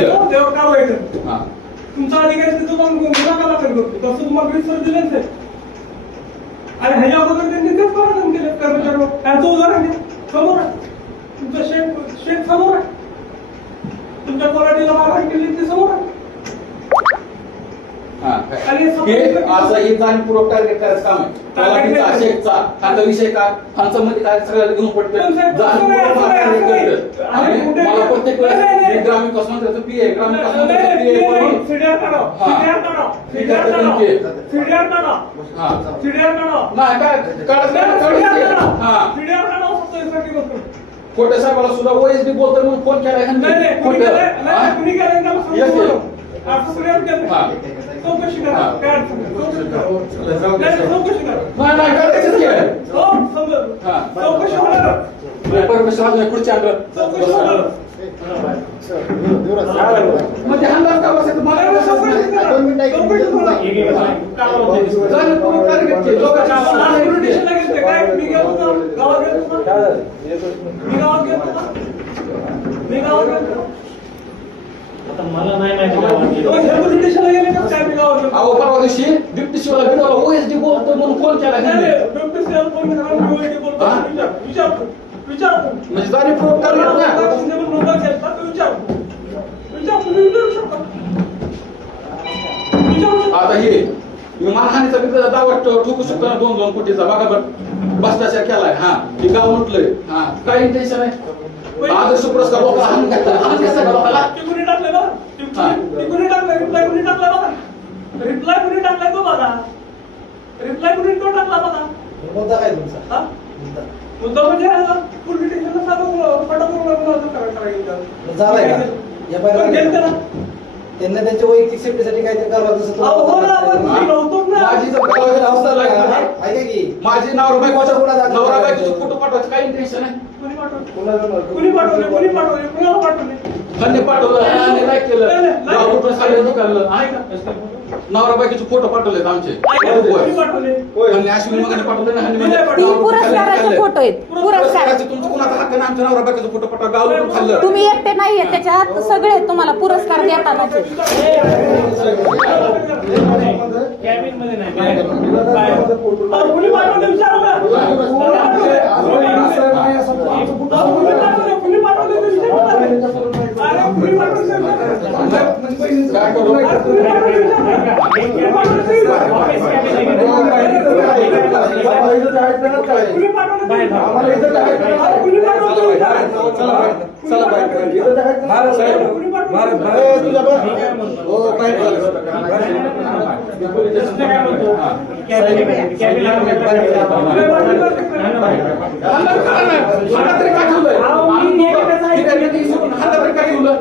तेव्हा कारवाई करतो. तुमचा अधिकारी तिथं जाऊन गुन्हा का दाखल करतो, तसं तुम्हाला रिसर दिलेच आहे. आणि ह्याच्या अगोदर त्यांनी तेच पराक्रम केले कर्मचाऱ्यांवर. त्यांचं उदाहरण घ्या, समोर आहे तुमचं शेत समोर आहे, तुमच्या कोराडीला मारहाण केली ते समोर आहे. असं एक जाणीवपूर्वक टार्गेट करायचं काम आहे. तलाठीचा शेखचा खांचा विषय का खांचा मध्ये काय सगळ्याला घेऊन पडतं आणि मला प्रत्येक वेळेस ग्रामीण विकास मंत्र्याचं पीए ग्रामीण विकास मंत्र्याचं खोटे साहेबाला सुद्धा ओएसडी बोलतोय म्हणून फोन केला चौकशी करा. चौकशी होणार, खुर्ची आणलं चौकशी होणार. म्हणजे हल्ला का बसायचं मला मला नाही माहिती. अहो परवा दिवशी डिप्टी शिवाला भेटवला ओएसडी बोलतोय म्हणून फोन केला म्हणजे जाणीवपूर्वक करणार ना. आता हे मानहानीचा दावा ठोकू शकतो ना 2-2 कोटीचा बघा बरं भ्रष्टाचार केलाय. हा हे गाव म्हटलंय. हा काही टेन्शन आहे. आदर्श पुरस्कार रिप्लाय कुणी टाकलाय तो बघा. रिप्लाय कुणी तो टाकला बघा. मुद्दा काय तुमचा? मुद्दा म्हणजे पोलीस स्टेशनला साधं करायचं. त्यांना त्यांच्या वैयक्तिक सेफ्टीसाठी काहीतरी करावं तसं माझी नवरा बायकोचा फोटो पाठवायचं काही टेन्शन आहे. कुणी पाठवले त्यांनी पाठवलं नाही केलं नवरा बायकोचे फोटो पाठवलेत आमचे अश्विनी मगाने पाठवले पुरस्काराचे फोटो आहेत. पुरस्काराचे तुमचं कोणाचा हक्क नाही आमच्या नवरा बायकोचा फोटो पाठवा गाव खाल्लं तुम्ही एकटे नाहीये त्याच्यात सगळे तुम्हाला पुरस्कार देताना कॅबिन मध्ये नाही कुणी पाठवले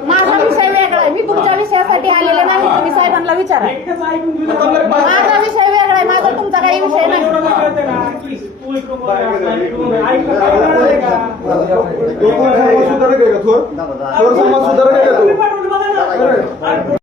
माझा विषय वेगळा आहे. मी तुमच्या विषयासाठी आलेले नाही. तुम्ही साहेबांना विचारा. माझा विषय वेगळा आहे. माझा तुमचा काही विषय नाही. सुधारक आहे का थोर समाज सुधारक आहे का?